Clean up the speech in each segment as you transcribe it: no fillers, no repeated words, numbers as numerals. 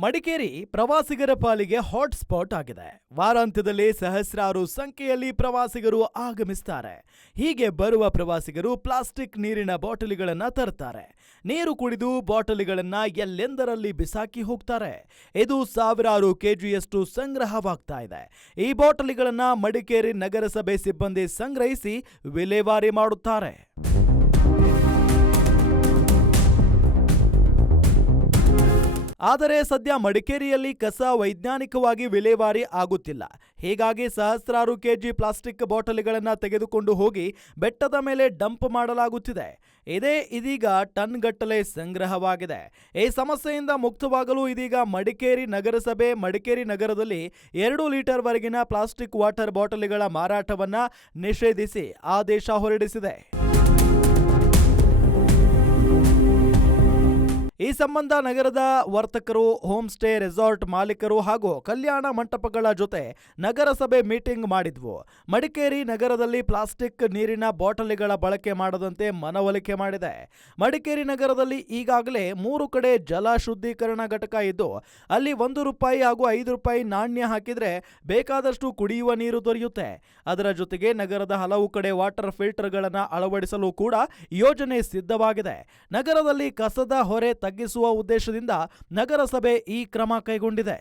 ಮಡಿಕೇರಿ ಪ್ರವಾಸಿಗರ ಪಾಲಿಗೆ hot spot ಆಗಿದೆ. ವಾರಾಂತ್ಯದಲ್ಲಿ ಸಹಸ್ರಾರು ಸಂಖ್ಯೆಯಲ್ಲಿ ಪ್ರವಾಸಿಗರು ಆಗಮಿಸುತ್ತಾರೆ. ಹೀಗೆ ಬರುವ ಪ್ರವಾಸಿಗರು ಪ್ಲಾಸ್ಟಿಕ್ ನೀರಿನ ಬಾಟಲಿಗಳನ್ನ ತರುತ್ತಾರೆ. ನೀರು ಕುಡಿದು ಬಾಟಲಿಗಳನ್ನ ಎಲ್ಲೆಂದರಲ್ಲಿ ಬಿಸಾಕಿ ಹೋಗ್ತಾರೆ. ಇದು ಸಾವಿರಾರು ಕೆಜಿಯಷ್ಟು ಸಂಗ್ರಹವಾಗ್ತಾ ಇದೆ. ಈ ಬಾಟಲಿಗಳನ್ನ ಮಡಿಕೇರಿ ನಗರಸಭೆ ಸಿಬ್ಬಂದಿ ಸಂಗ್ರಹಿಸಿ ವಿಲೇವಾರಿ ಮಾಡುತ್ತಾರೆ. ಆದರೆ ಸದ್ಯ ಮಡಿಕೇರಿಯಲ್ಲಿ ಕಸ ವೈಜ್ಞಾನಿಕವಾಗಿ ವಿಲೇವಾರಿ ಆಗುತ್ತಿಲ್ಲ. ಹೀಗಾಗಿ ಸಹಸ್ರಾರು ಕೆಜಿ ಪ್ಲಾಸ್ಟಿಕ್ ಬಾಟಲಿಗಳನ್ನು ತೆಗೆದುಕೊಂಡು ಹೋಗಿ ಬೆಟ್ಟದ ಮೇಲೆ ಡಂಪ್ ಮಾಡಲಾಗುತ್ತಿದೆ. ಇದೇ ಇದೀಗ ಟನ್ಗಟ್ಟಲೆ ಸಂಗ್ರಹವಾಗಿದೆ. ಈ ಸಮಸ್ಯೆಯಿಂದ ಮುಕ್ತವಾಗಲು ಇದೀಗ ಮಡಿಕೇರಿ ನಗರಸಭೆ ಮಡಿಕೇರಿ ನಗರದಲ್ಲಿ 2 ಲೀಟರ್ ವರೆಗಿನ ಪ್ಲಾಸ್ಟಿಕ್ ವಾಟರ್ ಬಾಟಲಿಗಳ ಮಾರಾಟವನ್ನ ನಿಷೇಧಿಸಿ ಆದೇಶ ಹೊರಡಿಸಿದೆ. ಈ ಸಂಬಂಧ ನಗರದ ವರ್ತಕರು, ಹೋಮ್ ಸ್ಟೇ, ರೆಸಾರ್ಟ್ ಮಾಲೀಕರು ಹಾಗೂ ಕಲ್ಯಾಣ ಮಂಟಪಗಳ ಜೊತೆ ನಗರಸಭೆ ಮೀಟಿಂಗ್ ಮಾಡಿದ್ವು. ಮಡಿಕೇರಿ ನಗರದಲ್ಲಿ ಪ್ಲಾಸ್ಟಿಕ್ ನೀರಿನ ಬಾಟಲಿಗಳ ಬಳಕೆ ಮಾಡದಂತೆ ಮನವೊಲಿಕೆ ಮಾಡಿದೆ. ಮಡಿಕೇರಿ ನಗರದಲ್ಲಿ ಈಗಾಗಲೇ 3 ಕಡೆ ಜಲ ಶುದ್ಧೀಕರಣ ಘಟಕ ಇದ್ದು, ಅಲ್ಲಿ ₹1 ಹಾಗೂ ₹5 ನಾಣ್ಯ ಹಾಕಿದ್ರೆ ಬೇಕಾದಷ್ಟು ಕುಡಿಯುವ ನೀರು ದೊರೆಯುತ್ತೆ. ಅದರ ಜೊತೆಗೆ ನಗರದ ಹಲವು ಕಡೆ ವಾಟರ್ ಫಿಲ್ಟರ್ಗಳನ್ನು ಅಳವಡಿಸಲು ಕೂಡ ಯೋಜನೆ ಸಿದ್ಧವಾಗಿದೆ. ನಗರದಲ್ಲಿ ಕಸದ ಹೊರೆ ತಗ್ಗಿಸುವ ಉದ್ದೇಶದಿಂದ ನಗರಸಭೆ ಈ ಕ್ರಮ ಕೈಗೊಂಡಿದೆ.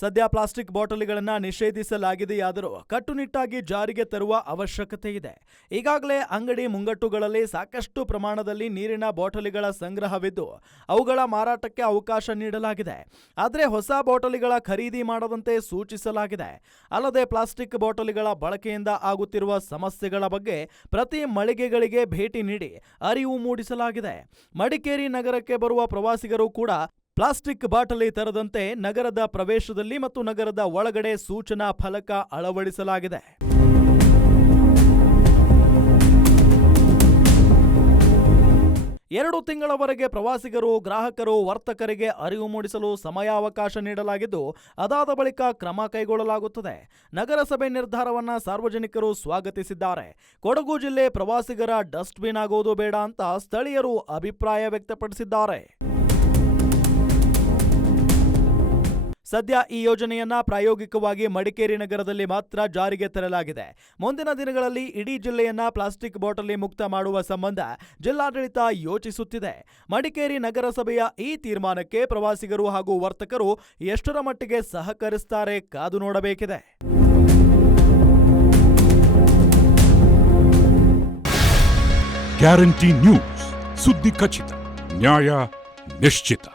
ಸದ್ಯ ಪ್ಲಾಸ್ಟಿಕ್ ಬಾಟಲಿಗಳನ್ನು ನಿಷೇಧಿಸಲಾಗಿದೆಯಾದರೂ ಕಟ್ಟುನಿಟ್ಟಾಗಿ ಜಾರಿಗೆ ತರುವ ಅವಶ್ಯಕತೆ ಇದೆ. ಈಗಾಗಲೇ ಅಂಗಡಿ ಮುಂಗಟ್ಟುಗಳಲ್ಲಿ ಸಾಕಷ್ಟು ಪ್ರಮಾಣದಲ್ಲಿ ನೀರಿನ ಬಾಟಲಿಗಳ ಸಂಗ್ರಹವಿದ್ದು ಅವುಗಳ ಮಾರಾಟಕ್ಕೆ ಅವಕಾಶ ನೀಡಲಾಗಿದೆ. ಆದರೆ ಹೊಸ ಬಾಟಲಿಗಳ ಖರೀದಿ ಮಾಡದಂತೆ ಸೂಚಿಸಲಾಗಿದೆ. ಅಲ್ಲದೆ ಪ್ಲಾಸ್ಟಿಕ್ ಬಾಟಲಿಗಳ ಬಳಕೆಯಿಂದ ಆಗುತ್ತಿರುವ ಸಮಸ್ಯೆಗಳ ಬಗ್ಗೆ ಪ್ರತಿ ಮಳಿಗೆಗಳಿಗೆ ಭೇಟಿ ನೀಡಿ ಅರಿವು ಮೂಡಿಸಲಾಗಿದೆ. ಮಡಿಕೇರಿ ನಗರಕ್ಕೆ ಬರುವ ಪ್ರವಾಸಿಗರು ಕೂಡ ಪ್ಲಾಸ್ಟಿಕ್ ಬಾಟಲಿ ತರದಂತೆ ನಗರದ ಪ್ರವೇಶದಲ್ಲಿ ಮತ್ತು ನಗರದ ಒಳಗಡೆ ಸೂಚನಾ ಫಲಕ ಅಳವಡಿಸಲಾಗಿದೆ. ಎರಡು ತಿಂಗಳವರೆಗೆ ಪ್ರವಾಸಿಗರು, ಗ್ರಾಹಕರು, ವರ್ತಕರಿಗೆ ಅರಿವು ಮೂಡಿಸಲು ಸಮಯಾವಕಾಶ ನೀಡಲಾಗಿದ್ದು, ಅದಾದ ಬಳಿಕ ಕ್ರಮ ಕೈಗೊಳ್ಳಲಾಗುತ್ತದೆ. ನಗರಸಭೆ ನಿರ್ಧಾರವನ್ನ ಸಾರ್ವಜನಿಕರು ಸ್ವಾಗತಿಸಿದ್ದಾರೆ. ಕೊಡಗು ಜಿಲ್ಲೆ ಪ್ರವಾಸಿಗರ ಡಸ್ಟ್ಬಿನ್ ಆಗೋದು ಬೇಡ ಅಂತ ಸ್ಥಳೀಯರು ಅಭಿಪ್ರಾಯ ವ್ಯಕ್ತಪಡಿಸಿದ್ದಾರೆ. ಸದ್ಯ ಈ ಯೋಜನೆಯನ್ನ ಪ್ರಾಯೋಗಿಕವಾಗಿ ಮಡಿಕೇರಿ ನಗರದಲ್ಲಿ ಮಾತ್ರ ಜಾರಿಗೆ ತರಲಾಗಿದೆ. ಮುಂದಿನ ದಿನಗಳಲ್ಲಿ ಇಡೀ ಜಿಲ್ಲೆಯನ್ನ ಪ್ಲಾಸ್ಟಿಕ್ ಬಾಟಲಿ ಮುಕ್ತ ಮಾಡುವ ಸಂಬಂಧ ಜಿಲ್ಲಾಡಳಿತ ಯೋಚಿಸುತ್ತಿದೆ. ಮಡಿಕೇರಿ ನಗರಸಭೆಯ ಈ ತೀರ್ಮಾನಕ್ಕೆ ಪ್ರವಾಸಿಗರು ಹಾಗೂ ವರ್ತಕರು ಎಷ್ಟರ ಮಟ್ಟಿಗೆ ಸಹಕರಿಸುತ್ತಾರೆ ಕಾದು ನೋಡಬೇಕಿದೆ. ಗ್ಯಾರಂಟಿ ನ್ಯೂಸ್, ಸುದ್ದಿ ಖಚಿತ, ನ್ಯಾಯ ನಿಶ್ಚಿತ.